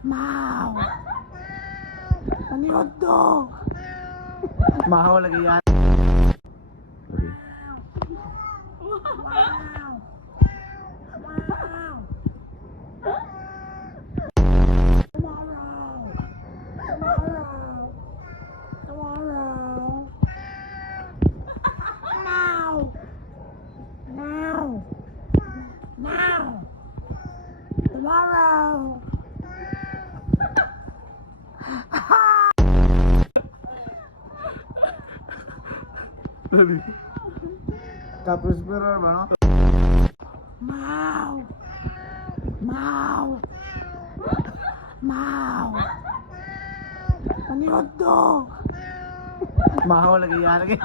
Meow. Ano yung hotdog? Mahaw lagi yan. Meow. Meow. Tomorrow. Now. Now. Now. Tomorrow. Lali. Ka-prosperar ba no? Meow. Meow. Meow. Ano yung hotdog? Mahaw lagi yan lagi.